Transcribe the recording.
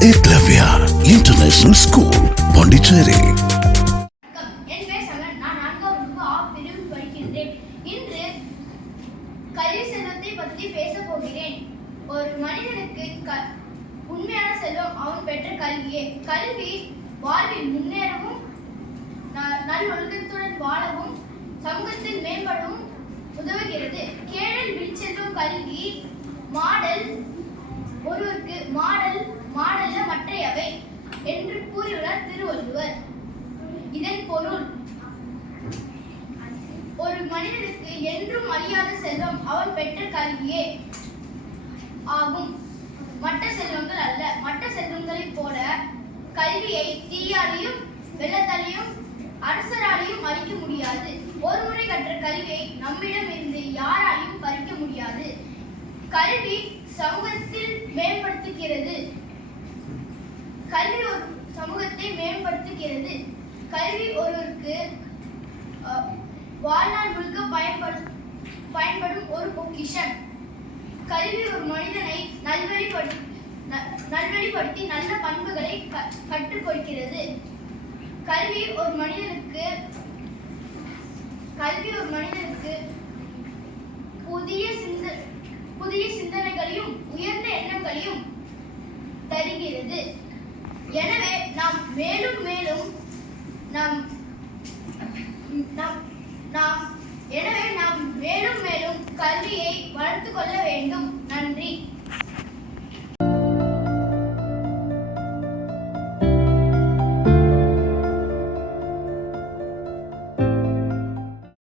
ஏக்லவ்யா international school Pondicherry. கல்வி செல்வத்தை போகிறேன். ஒரு மனிதனுக்கு உண்மையான செல்வம் அவன் பெற்ற கல்வியே. கல்வி வாழ்வில் முன்னேறவும் ந- நல்லொழுக்கத்துடன் வாழவும் சமூகத்தில் மேம்படவும் உதவுகிறது. கேடல் விழிச்செல்வம் கல்வி மாடல் ஒருவருக்கு மாடல் மாடல் மனிதனுக்கு என்றும் அழியாத செல்வம் அவன் பெற்ற கல்வியே ஆகும். மற்ற செல்வங்கள் அல்ல. மற்ற செல்வங்களைப் போல கல்வியை தீயாலையும் வெள்ளத்தாலையும் அரசராலையும் அழிக்க முடியாது. ஒரு முறை கற்ற கல்வியை நம்மிடம் இருந்து யாராலையும் பறிக்க முடியாது. கல்வி சமூகத்தில் மேம்படுத்துகிறது. கல்வி ஒரு சமூகத்தை மேம்படுத்துகிறது. கல்வி ஒருவருக்கு வாழ்நாள் முழுக்க பயன்படும் பயன்படும் ஒரு பொக்கிஷன். கல்வி ஒரு மனிதனை நல்வழிப்படு ந- நல்வழிப்படுத்தி நல்ல பண்புகளை க- கற்றுக் கொடுக்கிறது. கல்வி ஒரு மனிதனுக்கு கல்வி ஒரு மனிதனுக்கு புதிய சிந்த புதிய சிந்தனைகளையும் உயர்ந்த எண்ணங்களையும் தருகிறது. எனவே நாம் மேலும் மேலும் நாம் நாம் நாம் எனவே நாம் மேலும் மேலும் கல்வியை வளர்த்து கொள்ள வேண்டும்.